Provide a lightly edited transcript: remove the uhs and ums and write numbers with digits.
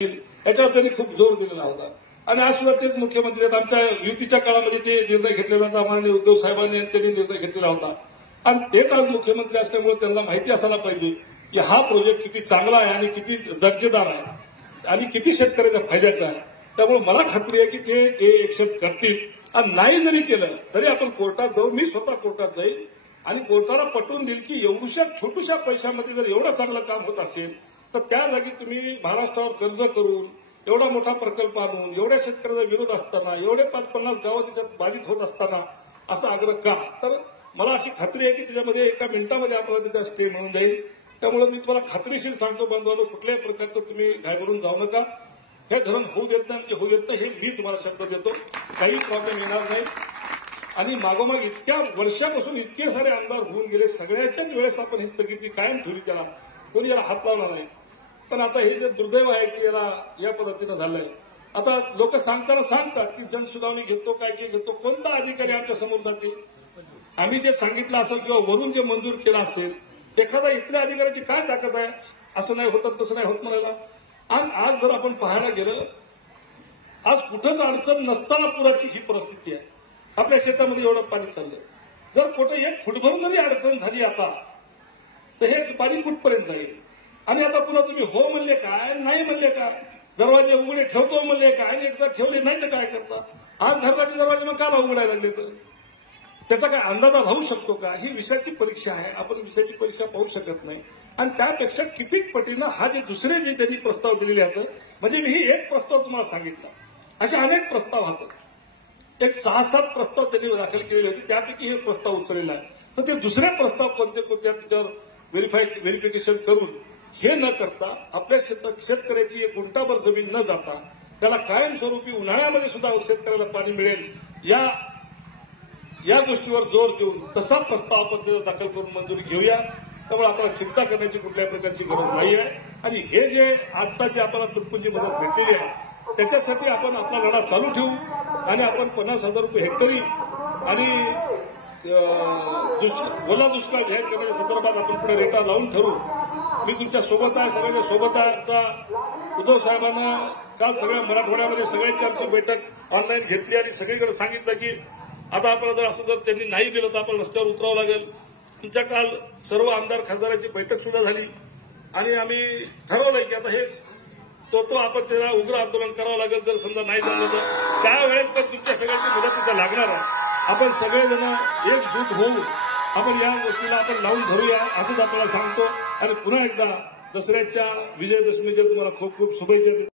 याच्यावर त्यांनी खूप जोर दिलेला होता आणि आज सुद्धा तेच मुख्यमंत्री आहेत. आमच्या युतीच्या काळामध्ये ते निर्णय घेतलेला होता. माननीय उद्धव साहेबांनी त्यांनी निर्णय घेतलेला होता आणि तेच आज मुख्यमंत्री असल्यामुळे त्यांना माहिती असायला पाहिजे की हा प्रोजेक्ट किती चांगला आहे आणि किती दर्जेदार आहे आणि किती शेतकऱ्याच्या फायद्याचा आहे. त्यामुळे मला खात्री आहे की ते एक्सेप्ट करतील आणि नाही जरी केलं तरी आपण कोर्टात जाऊ. मी स्वतः कोर्टात जाईल आणि कोर्टाला पटवून देईल की एवढ्या छोट्याशा पैशामध्ये जर एवढं चांगलं काम होत असेल तर त्या जागी तुम्ही महाराष्ट्रावर कर्ज करून एवढा मोठा प्रकल्प आणून एवढ्या शेतकऱ्याचा विरोध असताना एवढे 5-50 गावं त्याच्यात बाधित होत असताना असा आग्रह का. तर मला अशी खात्री आहे की त्याच्यामध्ये एका मिनिटामध्ये आपल्याला त्याचा स्टे मिळून जाईल. त्यामुळे मी तुम्हाला खात्रीशीर सांगतो बांधवांनो, कुठल्याही प्रकारचं तुम्ही घाबरून जाऊ नका. हे धरण होऊ देत नाही म्हणजे होऊ देत नाही हे मी तुम्हाला शब्द देतो. काही प्रॉब्लेम येणार नाही. आणि मागोमाग इतक्या वर्षापासून इतके सारे आमदार होऊन गेले, सगळ्याच्याच वेळेस आपण ही स्थगिती कायम ठेवली. त्याला कोणी याला हात लावला नाही. पण आता हे जे दुर्दैव आहे की याला या पद्धतीनं झालंय. आता लोक सांगतात की जनसुनावणी घेतो काय की घेतो. कोणता अधिकारी आमच्या समोर जाते. आम्ही जे सांगितलं असेल किंवा वरून जे मंजूर केलं असेल, एखादा इथल्या अधिकाऱ्याची काय ताकद आहे असं नाही होतं तसं नाही होत म्हणायला. आणि आज जर आपण पाहायला गेलं, आज कुठंच अडचण नसताना पुराची ही परिस्थिती आहे. आपल्या शेतामध्ये एवढं पाणी चाललंय. जर कुठे एक फुटभर जरी अडचण झाली आता तर हे पाणी कुठपर्यंत जाईल. आणि आता पुन्हा तुम्ही हो म्हणले काय नाही म्हणले काय, दरवाजे उघडे ठेवतो म्हणले काय, एकदा ठेवले नाही तर काय करता. आज धरणाचे दरवाजे मग का उघडायला लागले तर त्याचा काय अंदाजा राहू शकतो का. ही विषयाची परीक्षा आहे. आपण विषयाची परीक्षा पाहू शकत नाही. आणि त्यापेक्षा किती पटीनं हा जे दुसरे जे त्यांनी प्रस्ताव दिलेले आहेत, म्हणजे मी ही एक प्रस्ताव तुम्हाला सांगितला, असे अनेक प्रस्ताव आहेत. एक 6-7 प्रस्ताव त्यांनी दाखल केलेले होते. त्यापैकी हे प्रस्ताव उचललेला आहे. तर ते दुसरे प्रस्ताव कोणत्या त्याच्यावर व्हेरिफिकेशन करून हे न करता आपल्या शेतकऱ्याची एक गुंठाभर जमीन न जाता त्याला कायमस्वरूपी उन्हाळ्यामध्ये सुद्धा शेतकऱ्याला पाणी मिळेल या गोष्टीवर जोर देऊन तसा प्रस्ताव आपण दाखल करून मंजुरी घेऊया. त्यामुळे आपल्याला चिंता करण्याची कुठल्याही प्रकारची गरज नाही आहे. आणि हे जे आजची आपल्याला तुटपुंजी मदत भेटलेली आहे त्याच्यासाठी आपण आपला लढा चालू ठेवू आणि आपण 50,000 रुपये हेक्टरी आणि ओला दुष्काळ जाहीर करण्याच्या संदर्भात आपण पुढे रेटा लावून ठरवू. मी तुमच्या सोबत आहे, सगळ्यांच्या सोबत आहे. आमचा उद्धव साहेबांना काल सगळ्या मराठवाड्यामध्ये सगळ्यांची आमची बैठक ऑनलाईन घेतली आणि सगळीकडे सांगितलं की आता आपल्याला जर असं जर त्यांनी नाही दिलं तर आपण रस्त्यावर उतरावं लागेल. तुमच्या काल सर्व आमदार खासदारांची बैठक सुद्धा झाली आणि आम्ही ठरवलंय की आता हे तो आपण त्याला उग्र आंदोलन करावं लागेल. जर समजा नाही झालं तर त्यावेळेस पण तुमच्या सगळ्यांची मदत तिथं लागणार आहे. आपण सगळेजण एकजूट होऊ आपण या गोष्टीला आपण लावून धरूया असंच आपल्याला सांगतो. आणि पुन्हा एकदा दसऱ्याच्या विजयादशमीच्या तुम्हाला खूप खूप शुभेच्छा देतो.